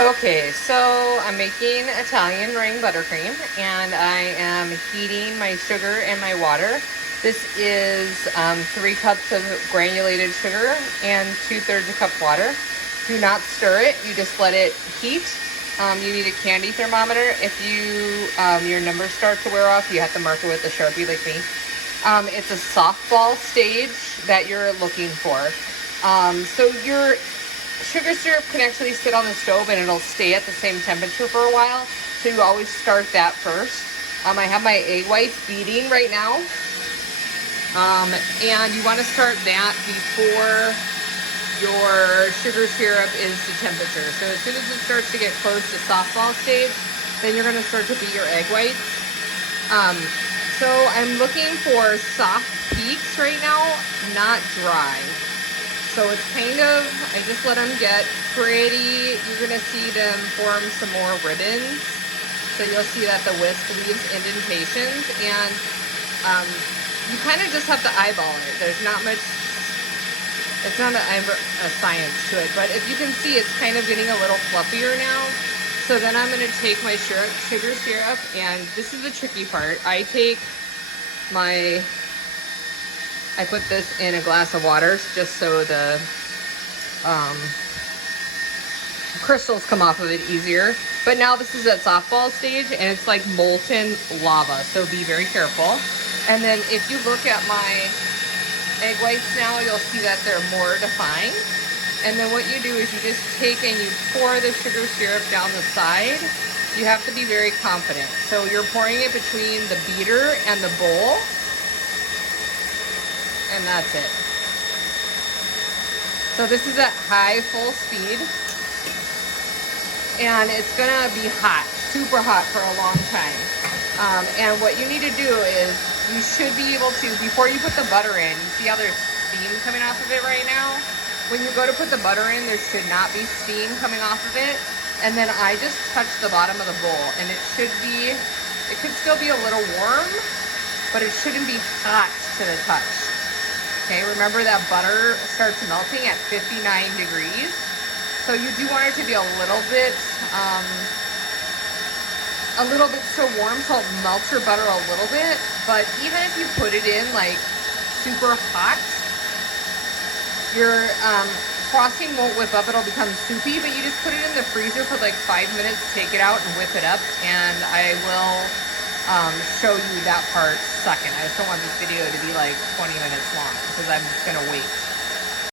Okay, so I'm making Italian ring buttercream and I am heating my sugar and my water. This is 3 cups of granulated sugar and 2/3 a cup water. Do not stir it, you just let it heat. You need a candy thermometer. If your numbers start to wear off, you have to mark it with a Sharpie like me. It's a softball stage that you're looking for. So your sugar syrup can actually sit on the stove and it'll stay at the same temperature for a while. So you always start that first. I have my egg whites beating right now. And you want to start that before your sugar syrup is the temperature. So as soon as it starts to get close to softball stage, then you're going to start to beat your egg whites. So I'm looking for soft peaks right now, not dry. So it's kind of, I just let them get pretty. You're gonna see them form some more ribbons. So you'll see that the whisk leaves indentations, and you kind of just have to eyeball it. There's not much, it's not a science to it, but if you can see, it's kind of getting a little fluffier now. So then I'm gonna take my sugar syrup, and this is the tricky part. I put this in a glass of water just so the crystals come off of it easier. But now this is at softball stage and it's like molten lava, so be very careful. And then if you look at my egg whites now, you'll see that they're more defined. And then what you do is you just take and you pour the sugar syrup down the side. You have to be very confident. So you're pouring it between the beater and the bowl. And that's it. So this is at high full speed. And it's gonna be hot, super hot for a long time. And what you need to do is, you should be able to, before you put the butter in, you see how there's steam coming off of it right now? When you go to put the butter in, there should not be steam coming off of it. And then I just touch the bottom of the bowl, and it could still be a little warm, but it shouldn't be hot to the touch. Okay, remember that butter starts melting at 59 degrees. So you do want it to be a little bit so warm, so it melts your butter a little bit. But even if you put it in like super hot, your frosting won't whip up, it'll become soupy, but you just put it in the freezer for like 5 minutes, take it out and whip it up, and I will show you that part second. I just don't want this video to be like 20 minutes long because I'm just gonna wait.